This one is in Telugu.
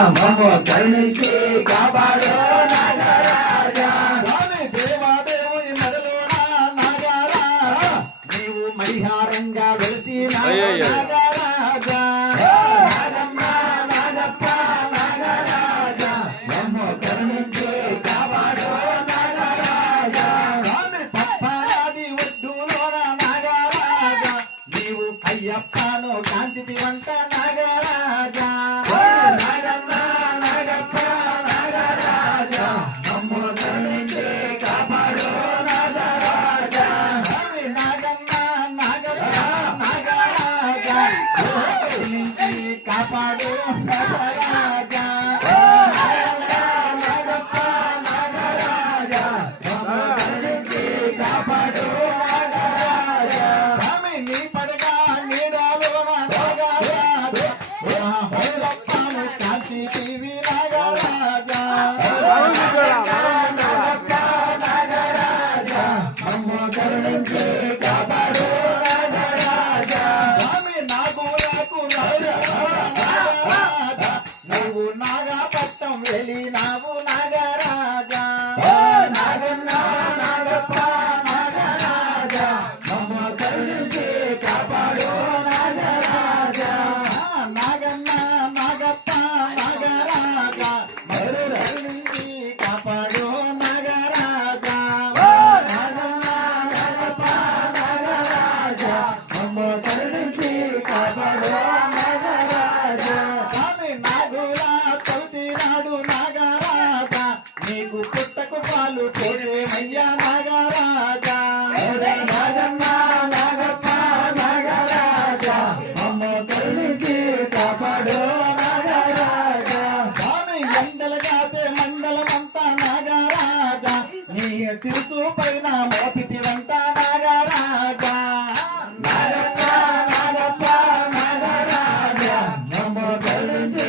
మమ్ము కరుణించి కాపాడు నాగరాజా దేవాదేవుని మెడలోన నాగరాజా నీవు మణిహారంగా వెలిసి నాగరాజా నాగమ్మ నాగప్ప నాగరాజా మమ్ము కరుణించి కాపాడు నాగరాజా పప్పనాది ఒడ్డులోన నాగరాజా నీవు అయ్యప్పను కాంతి వంట నాగరాజా నాగమ్మ నాగప్ప నాగరాజా మమ్ము కరుణించి కాపాడు నాగరాజా నాగమ్మ నాగప్ప నాగరాజా నుంచి కాపాడు నాగరాజా నాగప్ప నాగరాజా మమ్ము కరుణించి కాపాడు నాగరాజా స్వామి నీ పడగా నీడాలోన నాగరాజా భైరప్పను కాంతి టీవీ నాగరాజా నాగప్ప నాగరాజా మమ్ము కరుణించి కాపాడు నాగరాజా స్వామి నాగులకు నాగరాజా నువ్వు నాగపట్నం వెళ్ళినావు నాగరాజా నాగన్న నాగప్ప నాగరాజా మమ్ము కరుణించి కాపాడు నాగరాజా నాగన్న నాగప్ప నాగరాజా మరురించి కాపాడు నాగరాజా నాగన్న నాగప్ప నాగరాజా మమ్ము కరుణించి కాపాడు నాగరాజా స్వామి నాగుల తొలిటి నాడు నాగరాజా నీకు పుట్టకు పాలు పోసేమయ్యా నాగరాజా నాగన్న నాగప్ప నాగరాజా మమ్ము కరుణించి కాపాడు నాగరాజా స్వామి ఎండలు కాసే మండలమంతా నాగరాజా నీ తిరుసు పైన మోపితివంత నాగరాజా నాగన్న నాగప్ప నాగరాజా మమ్ము కరుణించి